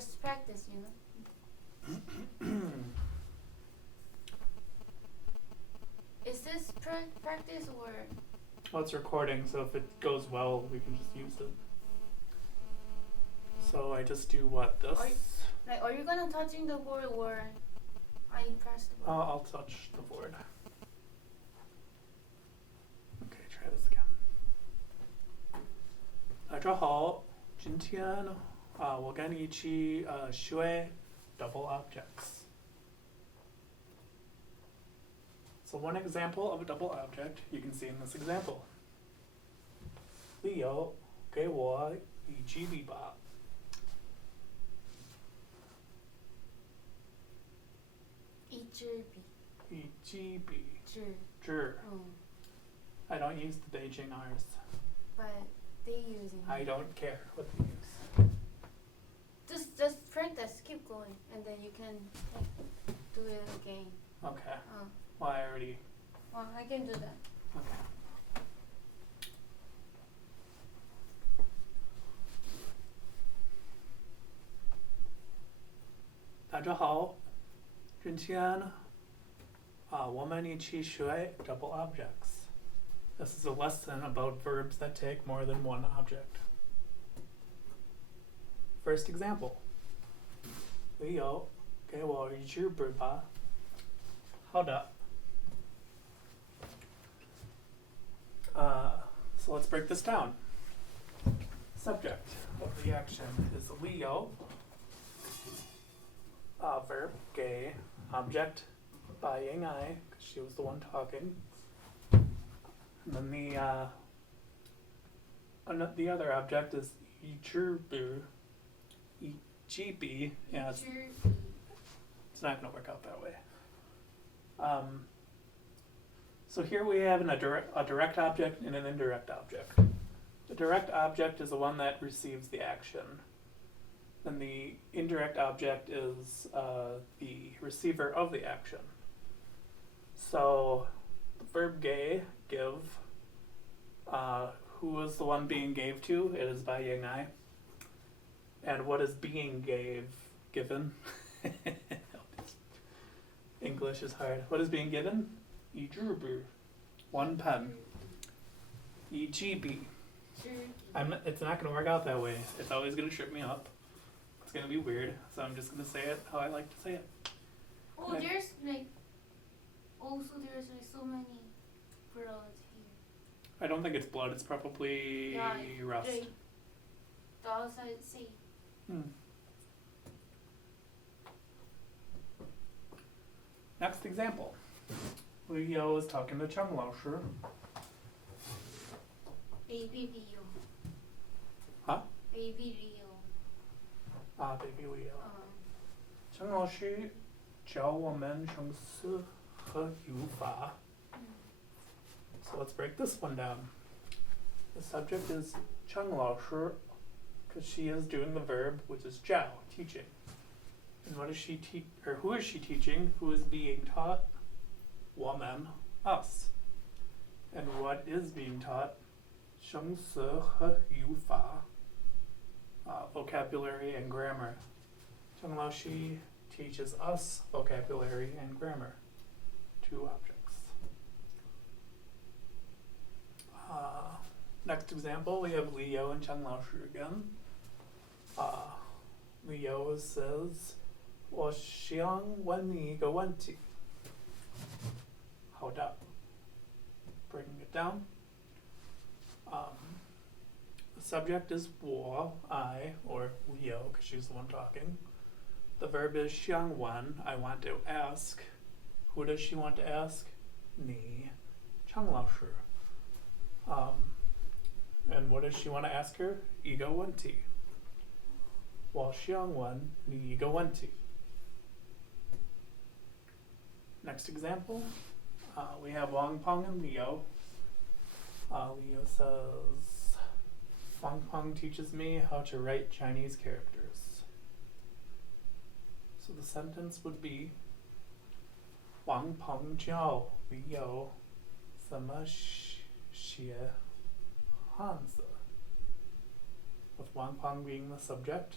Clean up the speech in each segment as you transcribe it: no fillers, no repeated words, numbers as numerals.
just practice, Is this practice or? Well, it's recording, so if it goes well, we can just use it. So I just do what, this? Are you gonna touching the board or I press the board? I'll touch the board. Okay, try this again. 大家好，今天我跟你一起学 double objects. So one example of a double object you can see in this example. Leo 给我一支笔吧。一支笔。一支笔。支。I don't use the Beijing R's. But they using. I don't care what they use. Just practice, keep going, and then you can do it again. Okay. Well, I already. Well, I can do that. Okay. 大家好，今天我们一起学 double objects. This is a lesson about verbs that take more than one object. First example. Leo 给我一支笔吧。好的。So let's break this down. Subject of the action is Leo. Verb 给 object by Ying I, because she was the one talking. And then the other object is Ichibu. Ichibi. Yeah, it's not going to work out that way. So here we have a direct object and an indirect object. The direct object is the one that receives the action. And the indirect object is the receiver of the action. So the verb ge, give, who is the one being gave to? It is by Ying I. And what is being given? English is hard. What is being given? 一支笔, one pen. 一支笔. It's not going to work out that way. It's always going to trip me up. It's going to be weird, so I'm just going to say it how I like to say it. Oh, there's so many blood here. I don't think it's blood. It's probably rust. The outside see. Next example. Leo is talking to Cheng Lao Shi. Baby Leo. Huh? Baby Leo. Baby Leo. 陈老师教我们生词和语法. So let's break this one down. The subject is Cheng Lao Shi, because she is doing the verb, which is 教, teaching. And what is she who is she teaching? Who is being taught? 我们, us. And what is being taught? 生词和语法, vocabulary and grammar. Cheng Lao Shi teaches us vocabulary and grammar. Two objects. Next example, we have Leo and Cheng Lao Shi again. Leo says, 我想问你一个问题. Hold up. Breaking it down. The subject is 我, I, or Leo, because she's the one talking. The verb is 想问, I want to ask. Who does she want to ask? 你, Cheng Lao Shi. And what does she want to ask her? 一个问题. 我想问你一个问题. Next example, we have Wang Peng and Leo. Leo says, Wang Peng teaches me how to write Chinese characters. So the sentence would be, 王鹏教 Leo 怎么写汉字, with Wang Peng being the subject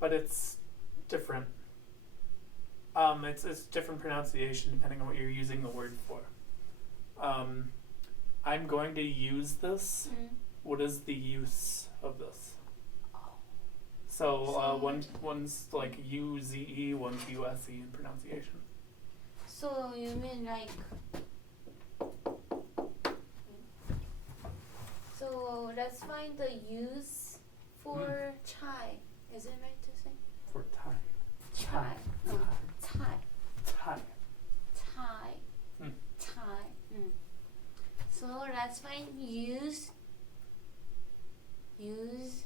but it's different. It's different pronunciation depending on what you're using the word for. I'm going to use this. What is the use of this? So one's like U-Z-E, one's U-S-E in pronunciation. So you mean like... So let's find the use for chai. Is it right to say? For Thai. Chai. No, Thai. Thai. Thai. Thai. So let's find use. Use.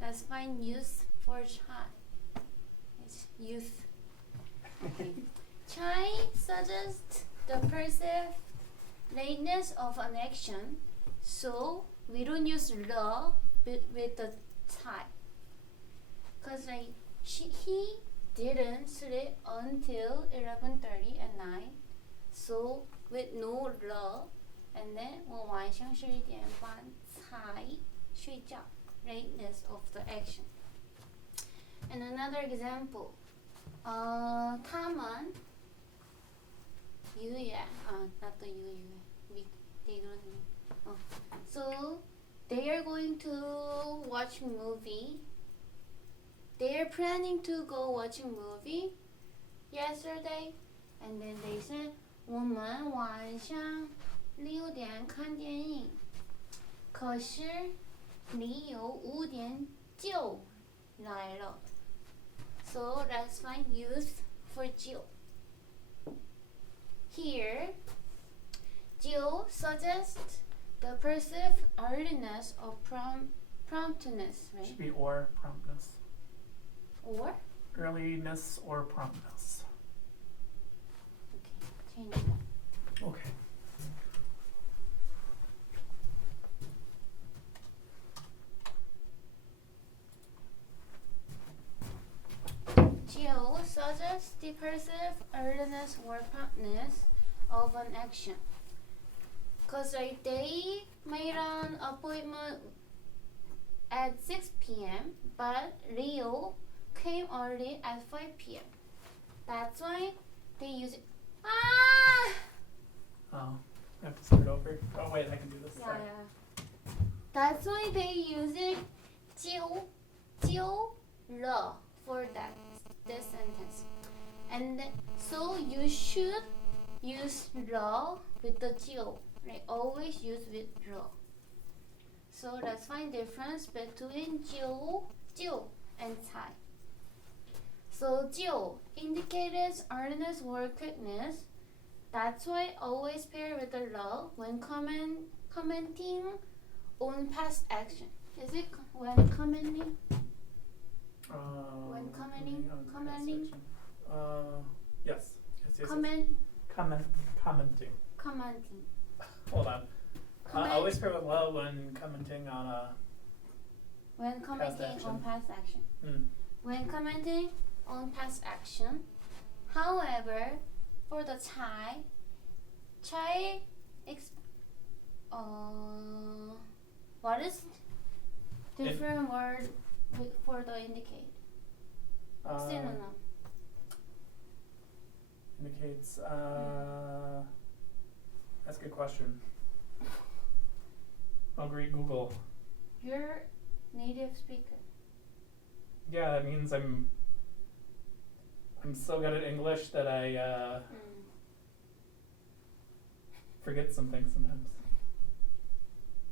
Let's find use for chai. It's youth. Okay. Chai suggests the perceived lateness of an action, so we don't use the with the chai. Cause like he didn't sleep until 11:30 at night, so with no the, and then 我晚上11点半才睡觉 lateness of the action. And another example, 他们 not the they don't know. So they are going to watch movie. They are planning to go watch a movie yesterday, and then they said 我们晚上6点看电影，可是你有5点就来了。So let's find use for 就。Here, 就 suggests the perceived earliness of promptness, right? Should be or promptness. Or? Earliness or promptness. Okay, change that. Okay. Jill suggests the perceived earliness or promptness of an action. Cause like they made an appointment at 6 p.m. but Leo came early at 5 p.m. That's why they use it. Oh, I have to start over. Oh wait, I can do this. Yeah, Sorry. yeah. That's why they use it 就了 for this sentence. And so you should use 了 with the 就. Right? Always use with 了. So let's find difference between 就 and 才. So 就 indicates earliness or quickness. That's why always pair with the 了 when commenting on past action. Is it when commenting? When commenting? Yes. Commenting. Commenting. Hold on. Always pair with love when commenting on a. When commenting on past action. When commenting on past action. However, for the chai what is different word for the indicate? Synonym. Indicates. That's a good question. I'll greet Google. You're native speaker. Yeah, that means I'm so good at English that I forget some things sometimes.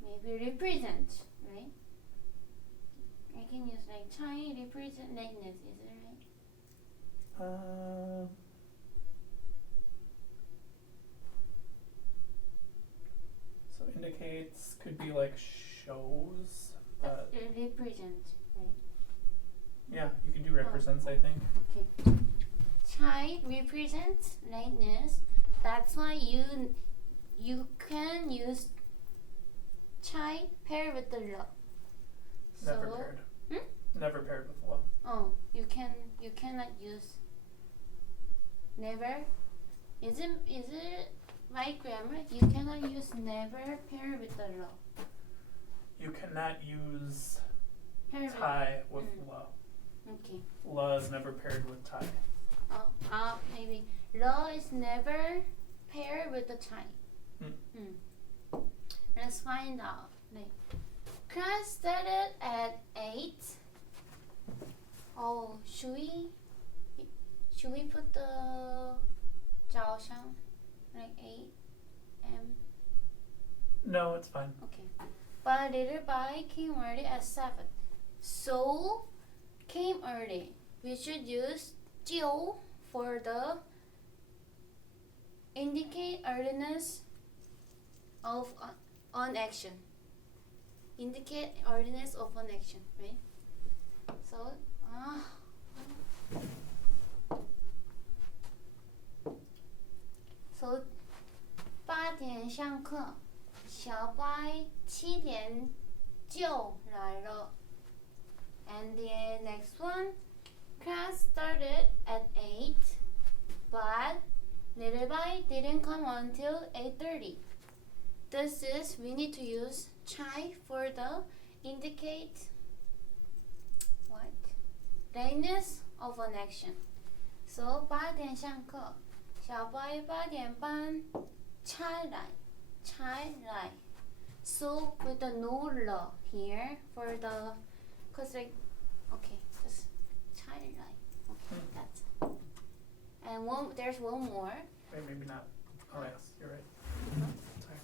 Maybe represent, right? I can use like chai represent lateness, is it right? So indicates could be like shows. Represent, right? Yeah, you can do represents, I think. Okay. Chai represents lateness. That's why you can use chai paired with the lo. Never paired. Never paired with lo. Oh, you cannot use never. Is it right grammar? You cannot use never paired with the lo. You cannot use Paired Thai La is never paired with tai. Maybe lo is never paired with the chai. Let's find out. Class started at 8. Oh, should we put the 早上 like 8 a.m.? No, it's fine. Okay. But little boy came early at 7. So came early. We should use 9 for the indicate earliness of on action. Indicate earliness of an action, right? So so 8点上课，小白7点就来了。And the next one, class started at 8, but little boy didn't come until 8:30. This is, we need to use chai for the indicate what? Lateness of an action. So 8点上课，小白8点半才来。So with the no la here for the, cause like, okay, just chai lai. Okay, that's it. And there's one more. Wait, maybe not. Oh yes, you're right. Sorry.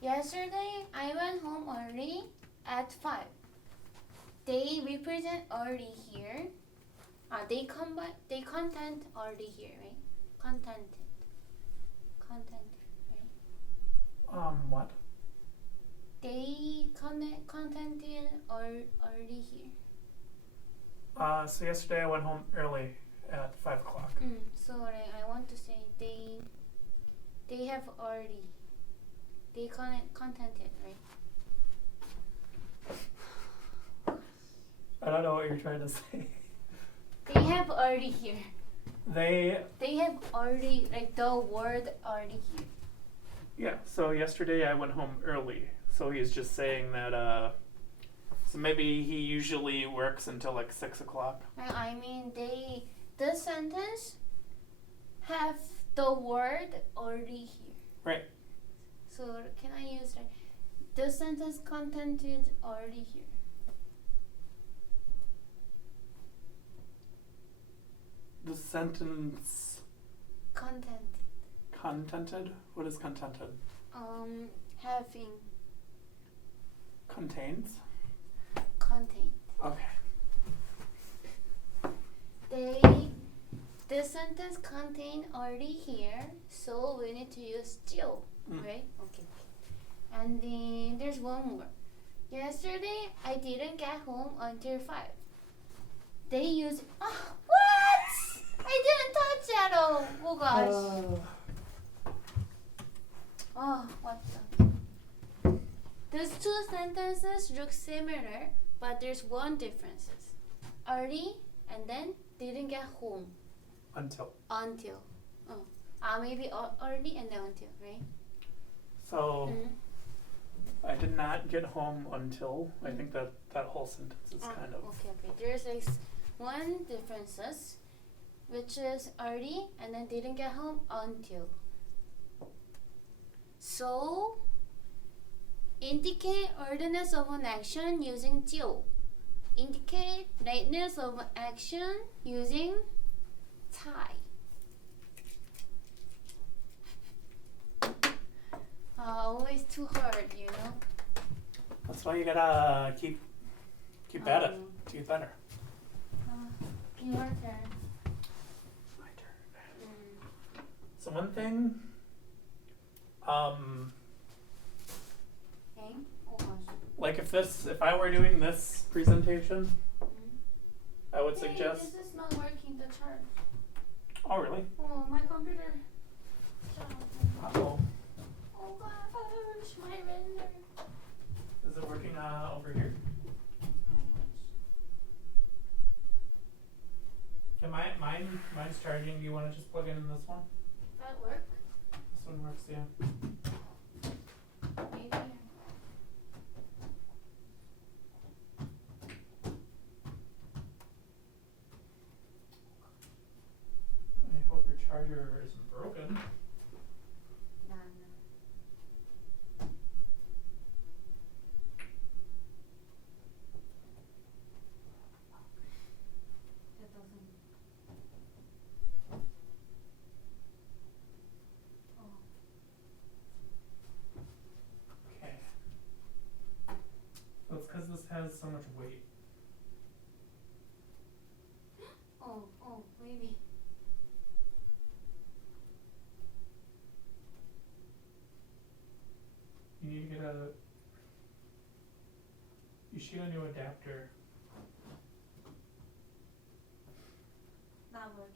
Yesterday I went home early at 5. They represent early here. They content early here, right? Contented, right? What? They contented early here. So yesterday I went home early at 5 o'clock. So I want to say they have already. They contented, right? I don't know what you're trying to say. They have already here. They have already, like the word already here. Yeah, so yesterday I went home early. So he's just saying that so maybe he usually works until like 6 o'clock. I mean the sentence have the word already here. Right. So can I use like the sentence contented already here? The sentence contented? What is contented? Having contains? Contain. Okay. The sentence contain already here, so we need to use still, right? Okay. And then there's one more. Yesterday I didn't get home until 5. They use what? I didn't touch at all. Oh gosh. What the? These two sentences look similar, but there's one difference. Early and then didn't get home. Until. Maybe early and then until, right? So I did not get home until. I think that whole sentence is kind of. Okay. There's like one differences, which is early and then didn't get home until. So indicate earliness of an action using 9. Indicate lateness of an action using 菜. Always too hard, you know. That's why you gotta keep at it to get better. Your turn. My turn. So one thing. Like if I were doing this presentation, I would suggest. This is not working, the chart. Oh really? Oh, my computer. Uh-oh. Oh gosh, my render. Is it working over here? Okay, mine's charging. Do you want to just plug in this one? That work? This one works, yeah. Maybe. maybe. You need to get a. You shoot a new adapter. Not working.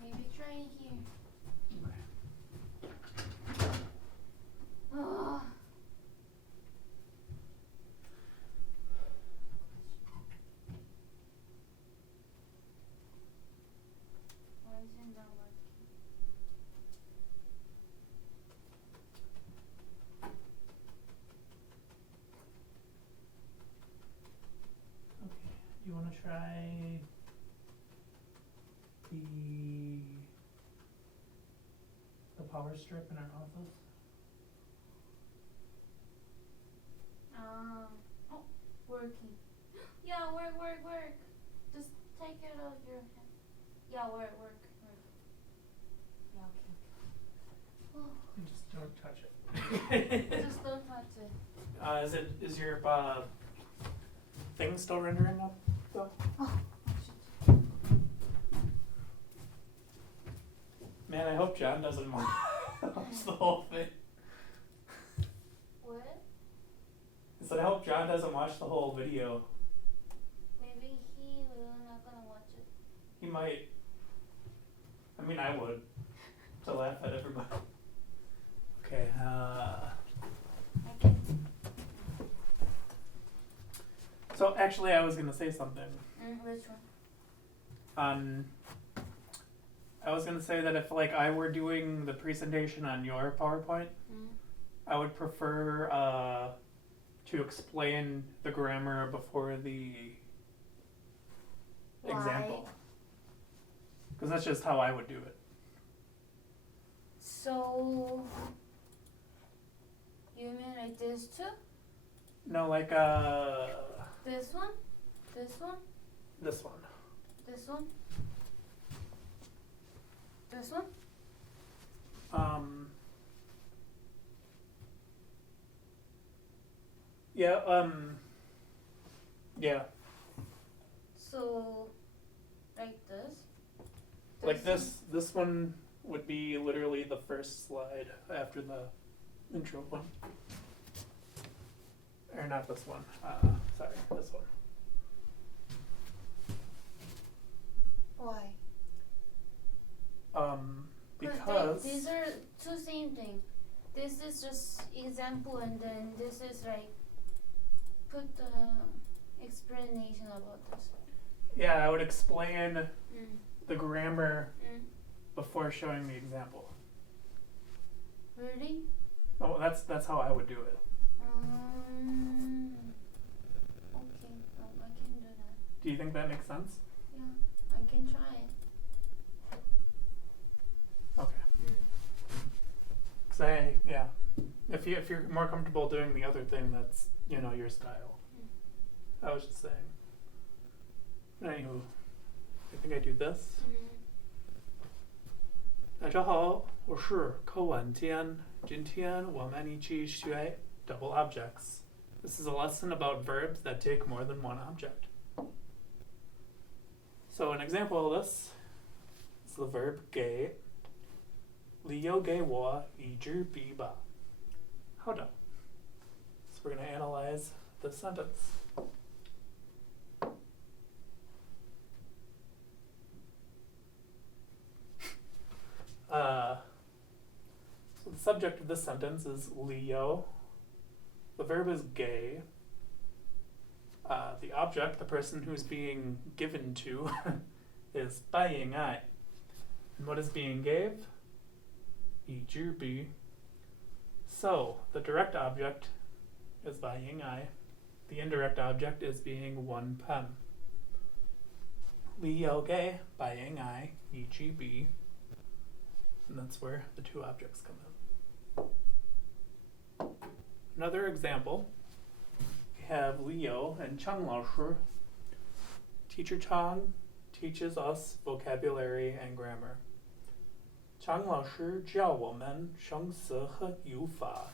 Maybe try it here. Oh. Why isn't that working? Okay. You want to try the power strip in our office? Oh, working. Yeah, work. Just take it out of your hand. Yeah, work. Yeah, okay. Oh, And just don't touch it. just don't touch it. Is your thing still rendering up though? Oh, Man, I hope John doesn't watch the whole thing. what? I said I hope John doesn't watch the whole video. Maybe he will not gonna watch it. He might. I mean, I would. To laugh at everybody. Okay, I can. so actually I was gonna say something. Which one? I was gonna say that if like I were doing the presentation on your PowerPoint, I would prefer to explain the grammar before the example. Because that's just how I would do it. So you mean like this too? No, like This one? This one? this one. This one? This one? Yeah, yeah. So like this? Like this one would be literally the first slide after the intro one. Or not this one. Sorry, this one. Why? Because these are two same thing. This is just example, and then this is like put the explanation about this. yeah, I would explain the grammar Mm. before showing the example. Really? Oh, that's how I would do it. Okay, well, I can do that. Do you think that makes sense? Yeah, I can try it. Okay. Cause if you're more comfortable doing the other thing, that's your style. I was just saying. Anywho, I think I do this. 大家好，我是柯晚坚。今天我们一起学 double objects. This is a lesson about verbs that take more than one object. So an example of this is the verb 给。理由给我一支笔吧。好的。So we're going to analyze the sentence. So the subject of this sentence is 理由. The verb is 给. The object, the person who's being given to, is 扮演爱. And what is being gave? 一支笔. So the direct object is 扮演爱. The indirect object is being one pen. 理由给扮演爱一支笔. And that's where the two objects come in. Another example, we have Leo and Chang 老师 Teacher Chang teaches us vocabulary and grammar. 常老师教我们生词和语法.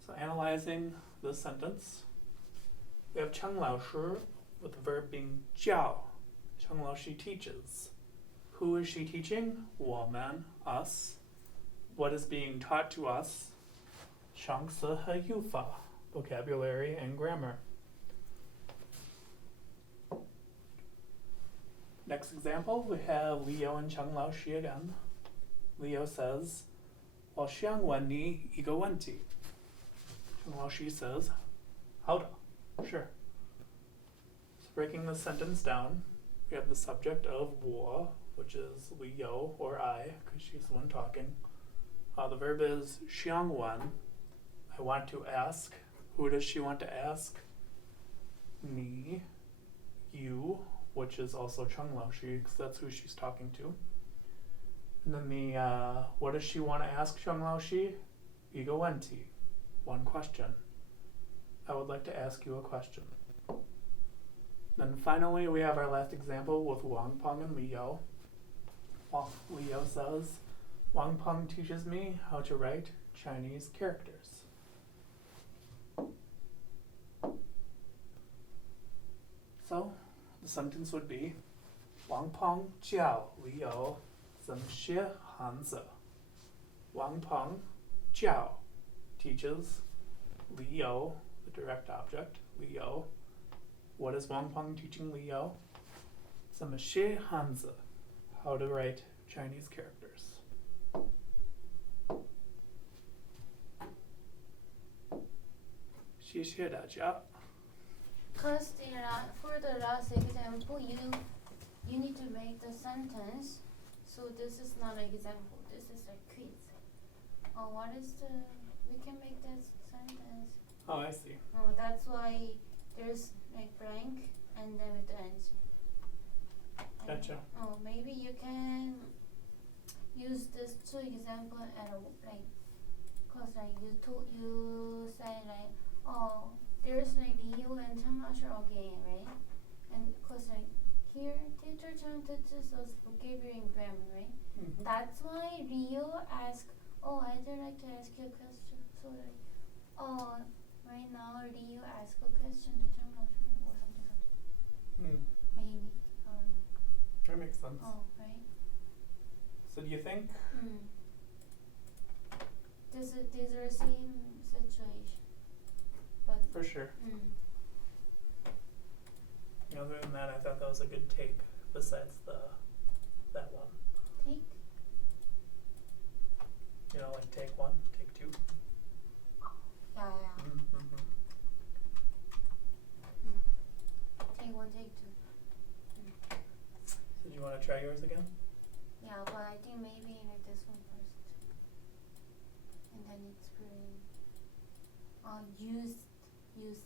So analyzing this sentence, we have 常老师 with the verb being 教. 常老师 teaches. Who is she teaching? 我们, us. What is being taught to us? 生词和语法, vocabulary and grammar. Next example, we have Leo and Cheng Lao Shi again. Leo says, 我想问你一个问题. Cheng Lao Shi says, 好的, sure. So breaking the sentence down, we have the subject of 我, which is Leo or I, because she's the one talking. The verb is 想问. I want to ask. Who does she want to ask? Me, you, which is also Cheng Lao Shi, because that's who she's talking to. And then the, what does she want to ask Cheng Lao Shi? 一个问题, one question. I would like to ask you a question. Then finally, we have our last example with Wang Peng and Leo. Leo says, Wang Peng teaches me how to write Chinese characters. So, the sentence would be, 王鹏教 Leo 怎么写汉字. Wang Peng 教 teaches Leo, the direct object, Leo. What is Wang Peng teaching Leo? 怎么写汉字, how to write Chinese characters. Xie大家. Because for the last example, you need to make the sentence. So this is not an example. This is a quiz. What is the? We can make this sentence. Oh, I see. That's why there's like blank and then with the answer. Gotcha. Maybe you can use this two example at a like, cause like you say like, there's like Liu and Cheng Lao Shi again, right? And cause like here teacher Cheng teaches us vocabulary and grammar, right? Mm-hmm. That's why Liu asked, I'd like to ask you a question. So like, right now Liu asked a question to Cheng Lao Shi or something. Maybe. That makes sense. Right. So do you think? These are same situation, but For sure. Other than that, I thought that was a good take. Besides that one. take. You know, like take one, take two. Yeah. Mm-hmm. Take one, take two. So do you want to try yours again? Yeah, but I think maybe like this one first, and then explain. Used. Is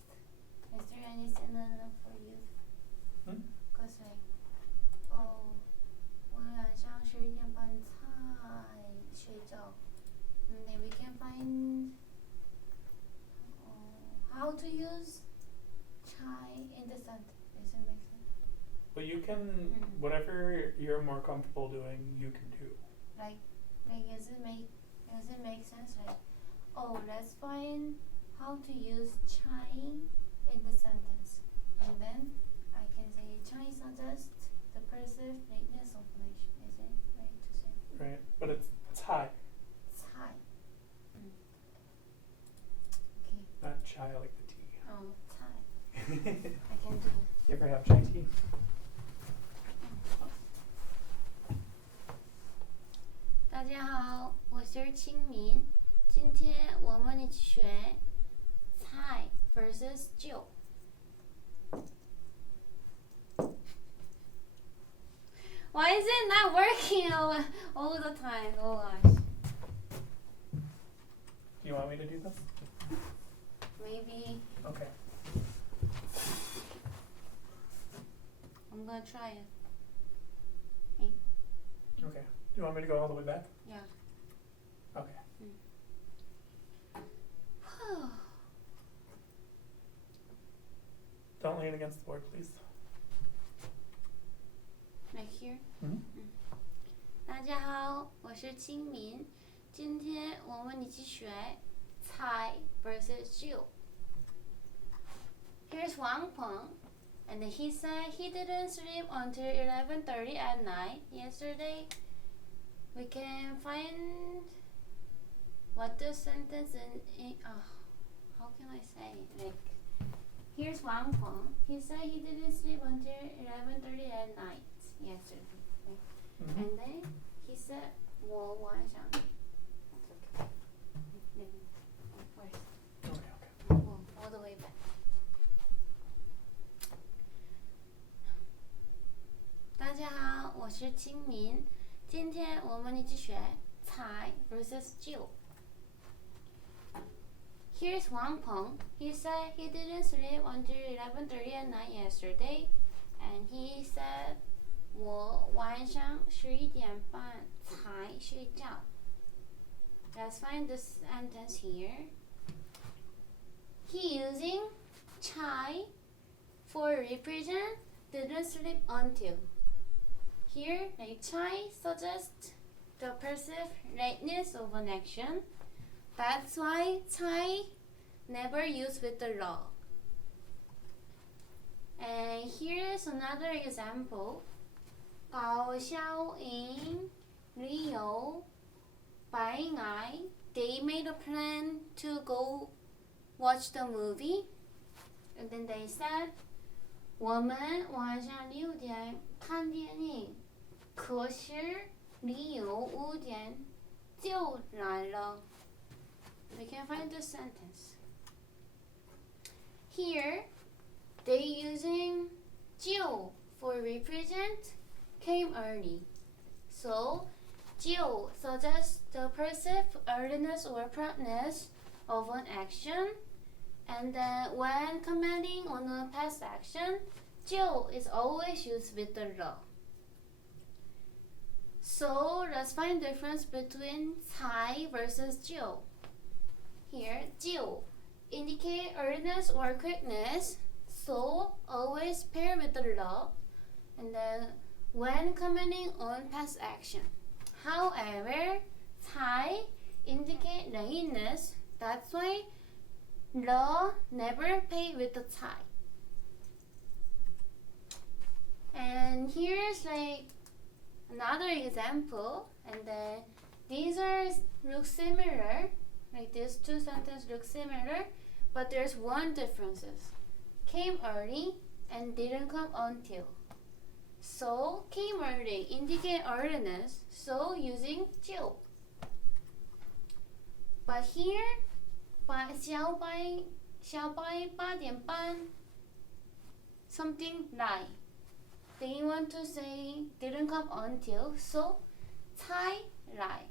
there any synonym for youth? Cause like, 我晚上11点半才睡觉. And then we can find how to use chai in the sentence. Does it make sense? Well, you can, whatever you're more comfortable doing, you can do. Like does it make sense? Like, let's find how to use chai in the sentence, and then I can say chai suggests the perceived lateness of nation. Is it right to say? Right, but it's Cai, Chai. Okay. not chai like the tea. Chai. I can do. You ever have chai tea? 大家好，我是清明。今天我们学菜 versus 酒。Why is it not working all the time? Oh gosh. Do you want me to do this? Maybe Okay. I'm gonna try it. Okay. Do you want me to go all the way back? Yeah. Okay. Don't lean against the board, please. Right here. 大家好，我是清明。今天我们一起学猜 versus Jill. Here's Wang Peng, and he said he didn't sleep until 11:30 at night yesterday. We can find what the sentence in how can I say like here's Wang Peng. He said he didn't sleep until 11:30 at night yesterday. Okay? And then he said 我晚上 all the way back. 大家好，我是清明。今天我们一起学猜 versus Jill. Here's Wang Peng. He said he didn't sleep until 11:30 at night yesterday, and he said 我晚上11:30才睡觉. Let's find this sentence here. He using chai for represent didn't sleep until. Here, like chai suggests the perceived lateness of an action. That's why chai never used with the law. And here's another example. Gao Xiaoying, Li You, Bai Ngai, they made a plan to go watch the movie. And then they said, 我们晚上6点看电影，可是李友5点就来了。We can find the sentence. Here, they using 就 for represent came early. So, 就 suggests the perceived earliness or promptness of an action. And then when commenting on a past action, 就 is always used with the law. So let's find the difference between 才 versus 就. Here, 就 indicate earliness or quickness, so always pair with the law. And then when commenting on past action. However, 才 indicate lateness, that's why law never pay with the tie. And here's like another example, and then these look similar, like these two sentences look similar, but there's one differences. Came early and didn't come until. So came early indicate earliness, so using 就. But here, 小白8点半 something like they want to say didn't come until, so 才来.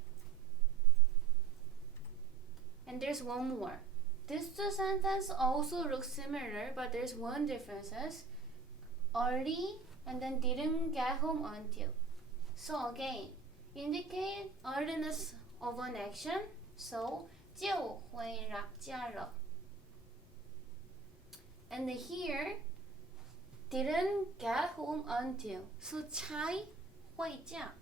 And there's one more. These two sentences also look similar, but there's one difference. Early and then didn't get home until. So again, indicate earliness of an action, so 就回家了. And here, didn't get home until, so 才回家.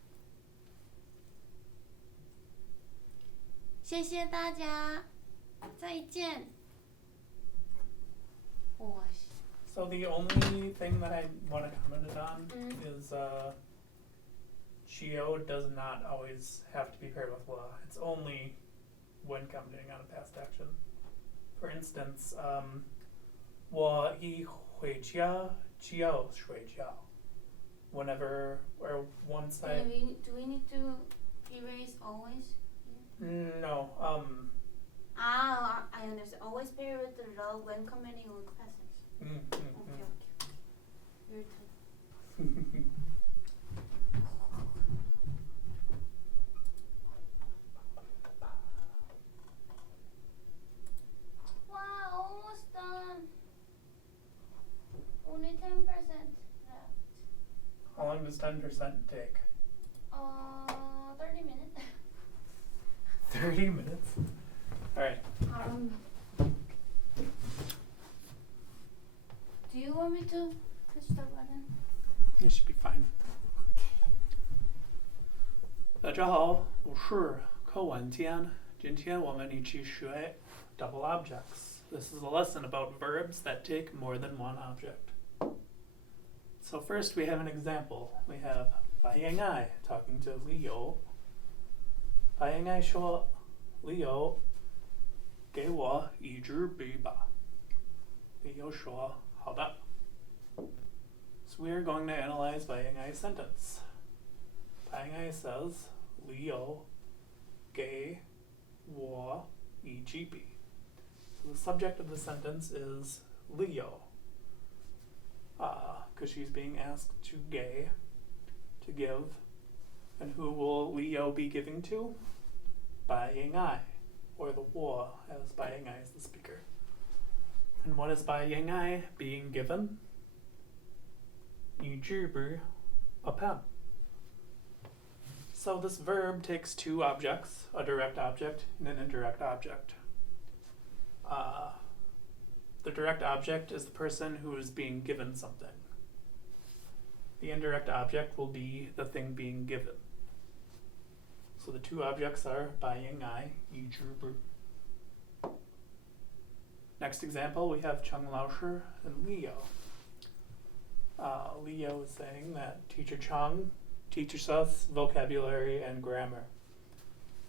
谢谢大家，再见。 So the only thing that I want to comment on is Chio does not always have to be paired with la. It's only when commenting on a past action. For instance, 我一回家就睡觉. Whenever or once I do we need to erase always? No. I understand. Always pair with the law when commenting on passage. Okay. Your turn. Wow, almost done. Only 10% left. How long does 10% take? 30 minutes. 30 minutes? Alright. Do you want me to push the button? It should be fine. 大家好，我是柯文坚。今天我们一起学 double objects. This is a lesson about verbs that take more than one object. So first we have an example. We have 白燕爱 talking to Leo. 白燕爱说 Leo 给我一支笔吧 Leo 说好的 So we are going to analyze 白燕爱 sentence. 白燕爱 says Leo 给我一支笔 So the subject of the sentence is Leo because she's being asked to give, and who will Leo be giving to? 白燕爱 or the 我 as 白燕爱is the speaker. And what is 白燕爱 being given? 一支笔 a pen. So this verb takes two objects, a direct object and an indirect object. The direct object is the person who is being given something. The indirect object will be the thing being given. So the two objects are 白燕爱 一支笔. Next example, we have Cheng Lao Shi and Leo. Leo is saying that Teacher Cheng teaches us vocabulary and grammar.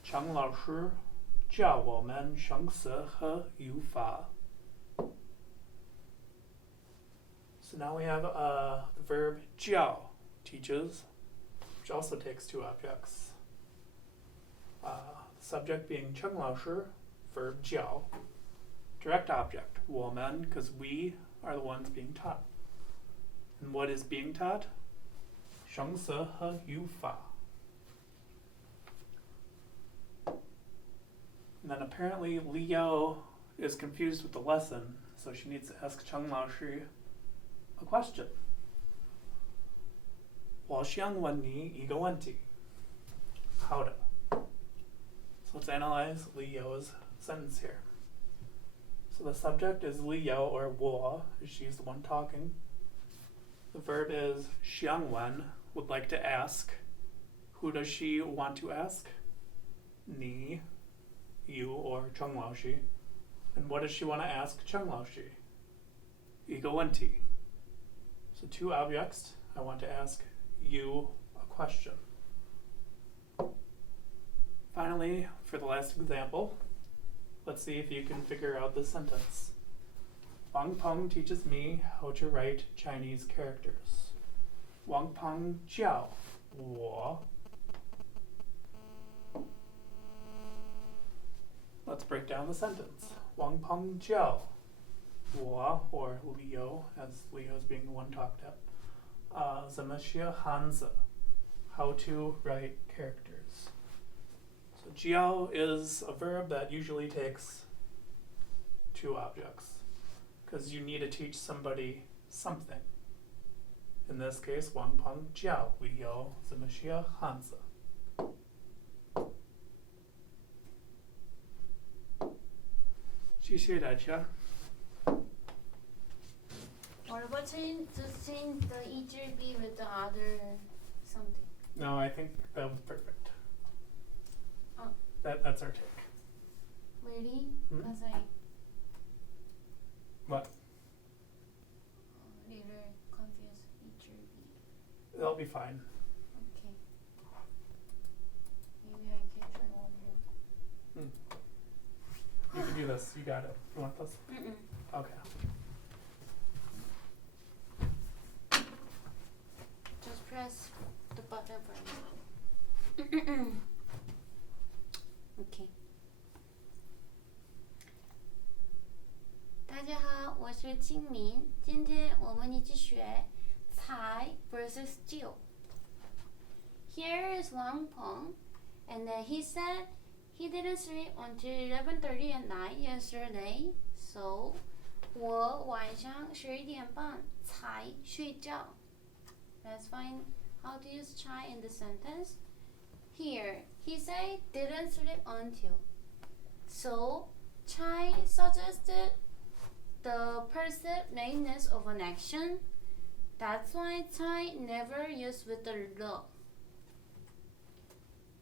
常老师教我们生词和语法. So now we have the verb 教 teaches, which also takes two objects. The subject being 陈老师, verb 教. Direct object 我们 because we are the ones being taught. And what is being taught? 生词和语法. And then apparently Leo is confused with the lesson, so she needs to ask Cheng Lao Shi a question. 我想问你一个问题. How to? So let's analyze Leo's sentence here. So the subject is Leo or 我, she's the one talking. The verb is 想问, would like to ask. Who does she want to ask? 你, you or Cheng Lao Shi. And what does she want to ask Cheng Lao Shi? 一个问题. So two objects, I want to ask you a question. Finally, for the last example, let's see if you can figure out this sentence. Wang Peng teaches me how to write Chinese characters. Wang Peng 教我. Let's break down the sentence. Wang Peng 教我 or Leo, as Leo is being the one talked at. 怎么写汉字? How to write characters. So 教 is a verb that usually takes two objects, because you need to teach somebody something. In this case, 王鹏教 Leo 怎么写汉字.谢谢大家. What about change the 一支笔 with the other something? No, I think that was perfect. Oh. That's our take. Really? Hmm? Because I What? little confused 一支笔. That'll be fine. Okay. Maybe I can try one more. You can do this. You got it. You want this? Mm-mm. Okay. Just press the button for me. Okay. 大家好，我是cheongmin。今天我们一起学才 versus 就。Here is Wang Peng, and then he said he didn't sleep until 11:30 at night yesterday, so 我晚上11点半才睡觉。Let's find how to use 才 in the sentence. Here, he said didn't sleep until. So, 才 suggested the perceived lateness of an action. That's why 才 never used with the 了.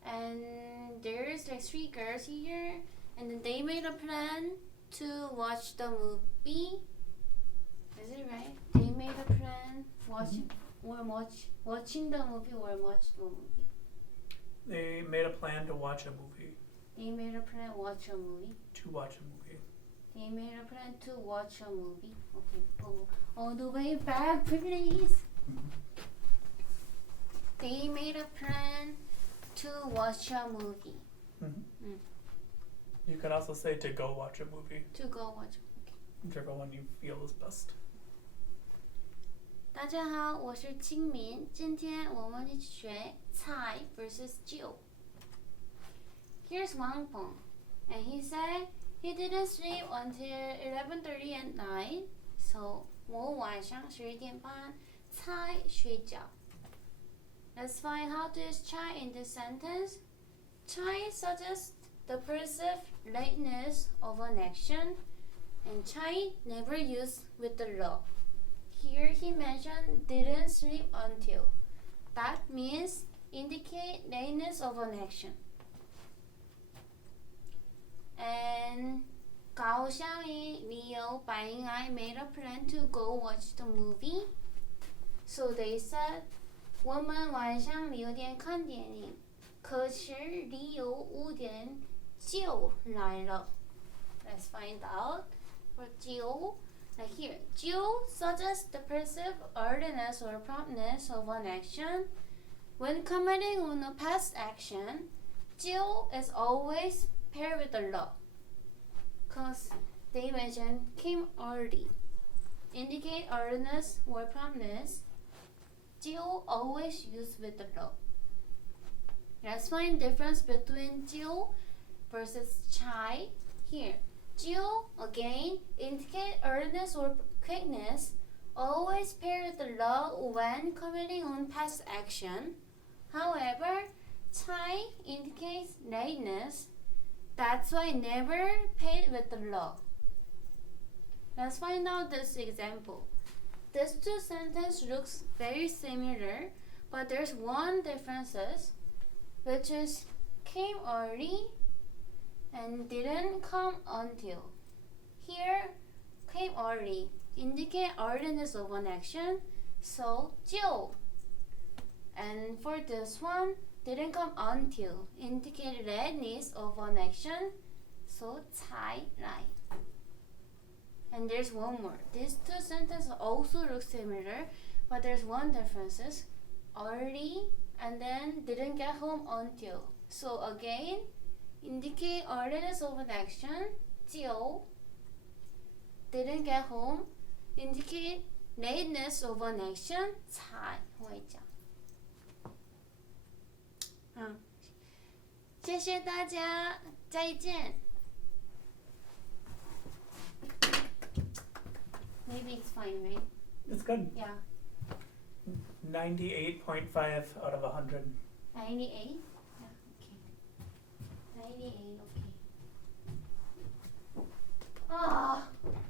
and there's like 3 girls here, and then they made a plan to watch the movie. Is it right? They made a plan watching the movie or watch the movie. They made a plan to watch a movie. They made a plan watch a movie. To watch a movie. They made a plan to watch a movie. Okay. Oh, all the way back, please. They made a plan to watch a movie. You can also say to go watch a movie. To go watch. Whichever one you feel is best. 大家好，我是清明。今天我们一起学菜 versus 就。Here's one poem, and he said he didn't sleep until 11:30 at night. So 我晚上11点半才睡觉。Let's find how to use chai in this sentence. Chai suggests the perceived lateness of an action, and chai never used with the law. Here he mentioned didn't sleep until. That means indicate lateness of an action. And Gao Xiangyi, Liu, Bai Ying'ai made a plan to go watch the movie. So they said, 我们晚上6点看电影，可是Liu 5点就来了。Let's find out. For 就 like here, 就 suggests the perceived earliness or promptness of an action. When commenting on a past action, 就 is always paired with the law, because they mention came early. Indicate earliness or promptness, 就 always used with the law. Let's find difference between 就 versus chai. Here, 就again indicate earliness or quickness, always pair with the law when commenting on past action. However, chai indicates lateness, that's why never paired with the law. Let's find out this example. These two sentences looks very similar, but there's one difference, which is came early and didn't come until. Here, came early indicate earliness of an action, so 就. And for this one, didn't come until indicate lateness of an action, so 才来. And there's one more. These two sentences also look similar, but there's one difference. Early and then didn't get home until. So again, indicate earliness of an action, 就. Didn't get home, indicate lateness of an action, 才会讲。谢谢大家，再见。Maybe it's fine, right? It's good. Yeah. 98.5 out of 100. 98? Yeah, okay. 98, okay.